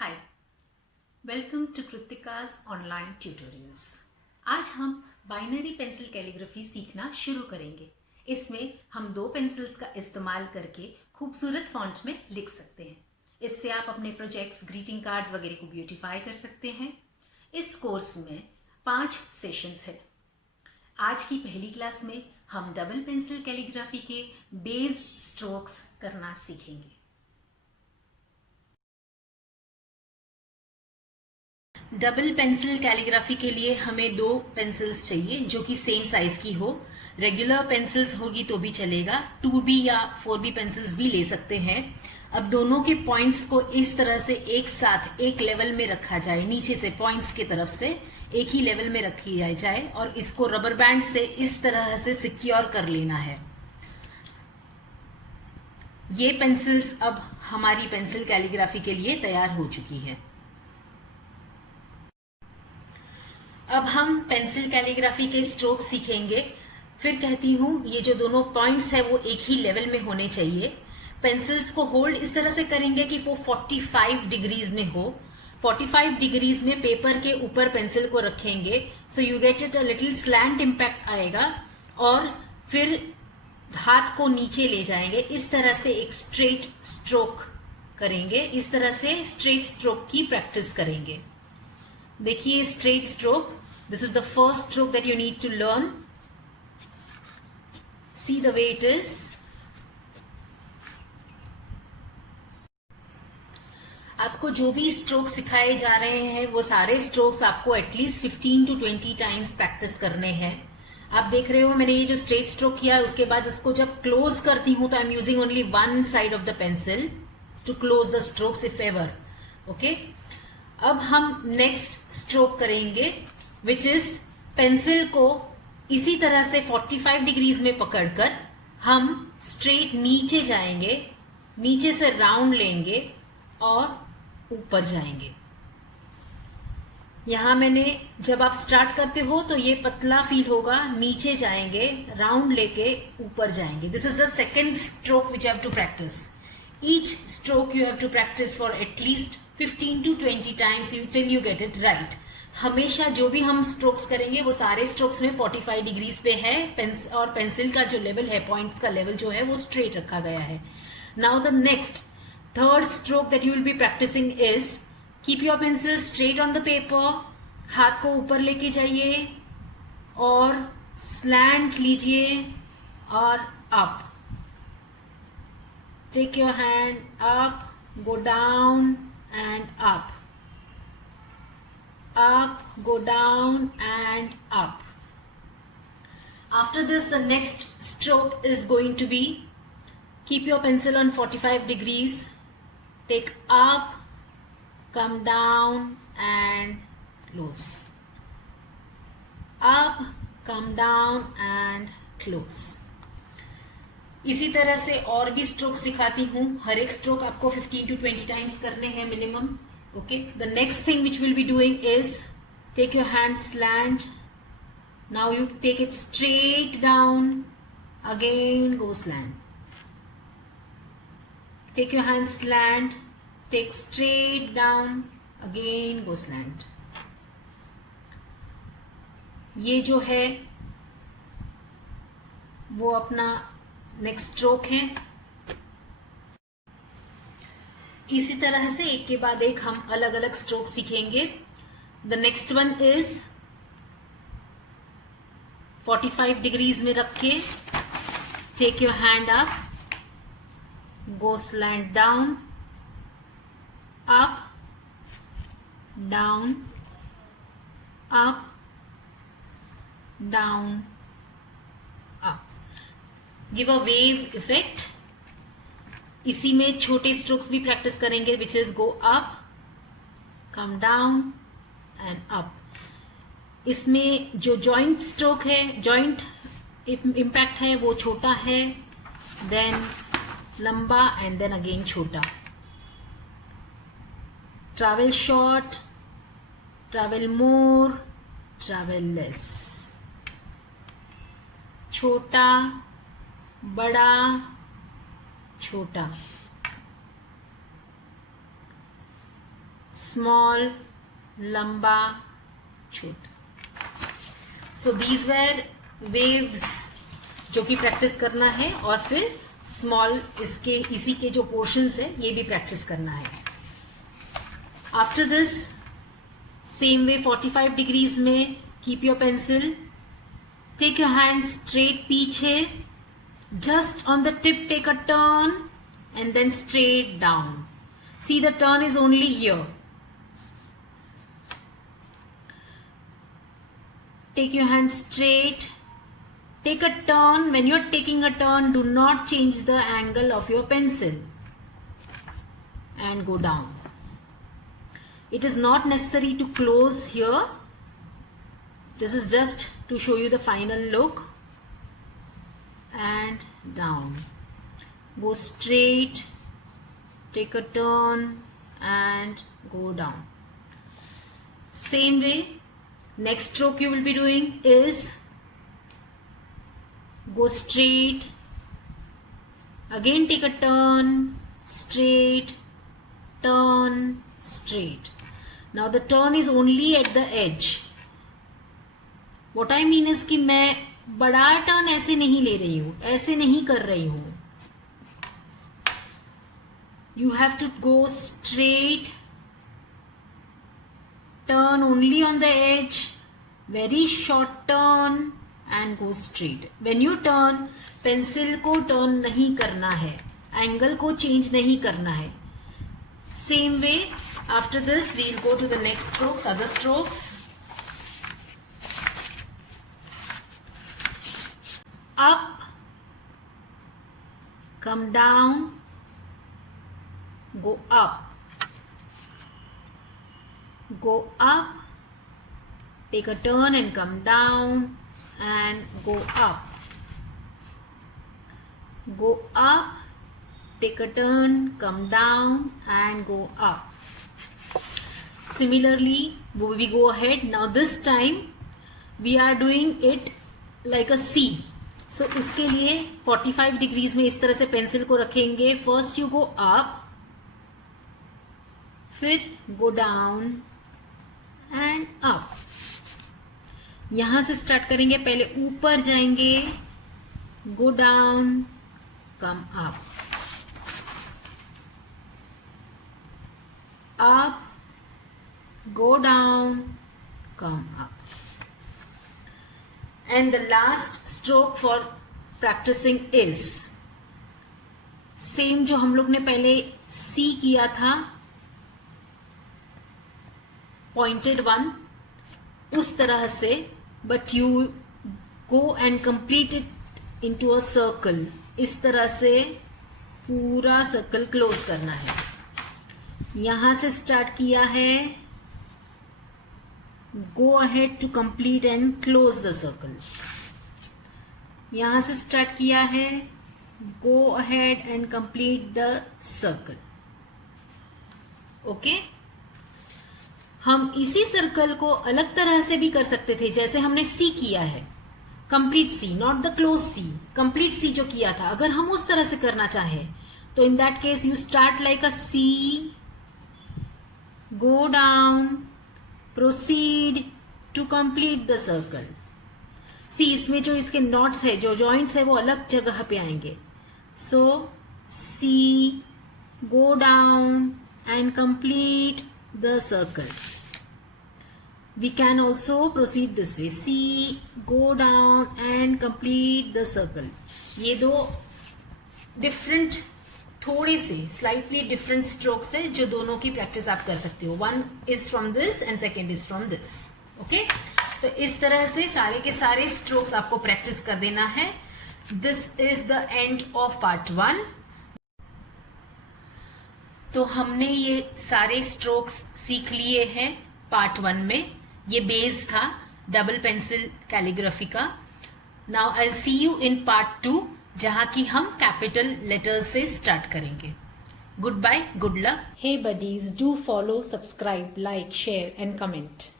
Hi, welcome to Kritika's online tutorials. आज हम binary pencil calligraphy सीखना शुरू करेंगे। इसमें हम दो पेंसिल्स का इस्तेमाल करके खूबसूरत फॉन्ट में लिख सकते हैं। इससे आप अपने प्रोजेक्ट्स, ग्रीटिंग कार्ड्स वगैरह को ब्यूटीफाई कर सकते हैं। इस कोर्स में 5 सेशंस है। आज की पहली क्लास में हम डबल पेंसिल कैलीग्राफी के बेस स्ट्रोक्स करना सीखेंगे। डबल पेंसिल कैलीग्राफी के लिए हमें 2 पेंसिल्स चाहिए जो कि सेम साइज की हो। रेगुलर पेंसिल्स होगी तो भी चलेगा, 2B या 4B पेंसिल्स भी ले सकते हैं। अब दोनों के पॉइंट्स को इस तरह से एक साथ एक लेवल में रखा जाए, नीचे से पॉइंट्स की तरफ से एक ही लेवल में रखी जाए और इसको रबर बैंड से इस तरह से सिक्योर कर लेना है। ये पेंसिल्स अब हमारी पेंसिल कैलीग्राफी के लिए तैयार हो चुकी है। अब हम पेंसिल कैलीग्राफी के स्ट्रोक सीखेंगे। फिर कहती हूँ, ये जो दोनों पॉइंट्स है वो एक ही लेवल में होने चाहिए। पेंसिल्स को होल्ड इस तरह से करेंगे कि वो 45 डिग्रीज में हो। 45 डिग्रीज में पेपर के ऊपर पेंसिल को रखेंगे, so you get it a little slant impact आएगा। और फिर हाथ को नीचे ले जाएंगे, इस तरह से एक स्ट्रेट स्ट्रोक करेंगे। इस तरह से स्ट्रेट स्ट्रोक की प्रैक्टिस करेंगे। देखिए straight stroke, this is the first stroke that you need to learn. See the way it is. आपको जो भी स्ट्रोक सिखाए जा रहे हैं वो सारे स्ट्रोक्स आपको एटलीस्ट 15 to 20 टाइम्स प्रैक्टिस करने हैं। आप देख रहे हो मैंने ये जो स्ट्रेट स्ट्रोक किया, उसके बाद इसको जब क्लोज करती हूं तो I am using only one side of the pencil to close the strokes if ever. Okay, अब हम नेक्स्ट स्ट्रोक करेंगे विच इज पेंसिल को इसी तरह से 45 डिग्रीज में पकड़कर हम स्ट्रेट नीचे जाएंगे, नीचे से राउंड लेंगे और ऊपर जाएंगे। यहां मैंने, जब आप स्टार्ट करते हो तो ये पतला फील होगा, नीचे जाएंगे, राउंड लेके ऊपर जाएंगे। This is the second stroke which have to practice. Each stroke you have to practice for at least 15 to 20 times till you get it right. हमेशा जो भी हम स्ट्रोक्स करेंगे वो सारे स्ट्रोक्स में 45 डिग्रीज पे है और पेंसिल का जो लेवल है, पॉइंट्स का लेवल जो है वो स्ट्रेट रखा गया है। Now the next third stroke that you will be practicing is keep your pencil straight on the paper. हाथ को ऊपर लेके जाइए और स्लैंट लीजिए और up. Take your hand up, go down and up, go down and up. After this, the next stroke is going to be keep your pencil on 45 degrees, take up, come down and close. Up, come down and close. इसी तरह से और भी stroke सिखाती हूँ। हर एक stroke आपको 15 to 20 times करने हैं minimum. Okay, the next thing which will be doing is take your hand slant, now you take it straight down, again go slant, take your hand slant, take straight down, again go slant. ये जो है वो अपना next stroke है। इसी तरह से एक के बाद एक हम अलग अलग स्ट्रोक सीखेंगे। The next one is 45 degrees में रख के take your hand up, go slant down, up down, up down, up. Give a wave effect. इसी में छोटे स्ट्रोक्स भी प्रैक्टिस करेंगे which is go up, come down and up. इसमें जो जॉइंट स्ट्रोक है, जॉइंट इम्पैक्ट है, वो छोटा है, देन लंबा एंड देन अगेन छोटा। Travel short, travel more, travel less. छोटा, बड़ा, छोटा। स्मॉल, लंबा, छोटा। सो दीज वेर वेव्स जो कि प्रैक्टिस करना है, और फिर स्मॉल इसी के जो पोर्शंस है ये भी प्रैक्टिस करना है। After this same way 45 degrees में keep your pencil, take your hand straight पीछे, just on the tip take a turn and then straight down. See the turn is only here. Take your hand straight, take a turn. When you're taking a turn, do not change the angle of your pencil and go down. It is not necessary to close here. This is just to show you the final look. And down. Go straight, take a turn and go down. Same way. Next stroke you will be doing is go straight, again take a turn, straight, turn, straight. Now the turn is only at the edge. What I mean is कि मैं बड़ा turn ऐसे नहीं ले रही हूँ, ऐसे नहीं कर रही हूँ. You have to go straight, turn only on the edge, very short turn and go straight. When you turn, pencil को टर्न नहीं करना है, एंगल को चेंज नहीं करना है. Same way, after this we will go to the next strokes, other strokes. Up, come down, go up. Go up, take a turn and come down and go up. Go up, take a turn, come down and go up. Similarly, we go ahead. Now this time we are doing it like a C. So उसके लिए 45 degrees में इस तरह से pencil को रखेंगे. First you go up, फिर गो down and up. यहां से स्टार्ट करेंगे, पहले ऊपर जाएंगे, go down, come up, up, go down, come up. And the last stroke for practicing is same जो हम लोग ने पहले सी किया था, पॉइंटेड वन, उस तरह से, but you go and complete it into a circle. इस तरह से पूरा सर्कल क्लोज करना है. यहां से स्टार्ट किया है, go ahead to complete and close the circle. यहां से स्टार्ट किया है, go ahead and complete the circle. Okay. हम इसी सर्कल को अलग तरह से भी कर सकते थे, जैसे हमने सी किया है, complete C, not the close C, complete C जो किया था. अगर हम उस तरह से करना चाहें तो in that case you start like a C, go down, proceed to complete the circle. See, इसमें जो इसके नॉट्स है, जो जॉइंट्स है, वो अलग जगह पे आएंगे. So see, go down and complete the circle. We can also proceed this way. C, go down and complete the circle. ये दो डिफरेंट, थोड़े से स्लाइटली डिफरेंट स्ट्रोक्स है जो दोनों की प्रैक्टिस आप कर सकते हो. One is from this and second is from this. Okay. तो इस तरह से सारे के सारे स्ट्रोक्स आपको प्रैक्टिस कर देना है. This is the end of part 1. तो हमने ये सारे स्ट्रोक्स सीख लिए हैं पार्ट 1 में. ये बेस था डबल पेंसिल कैलीग्राफी का. Now I see you in part 2, जहां की हम कैपिटल लेटर्स से स्टार्ट करेंगे. Goodbye, good luck. Hey buddies, do follow, subscribe, like, share and comment.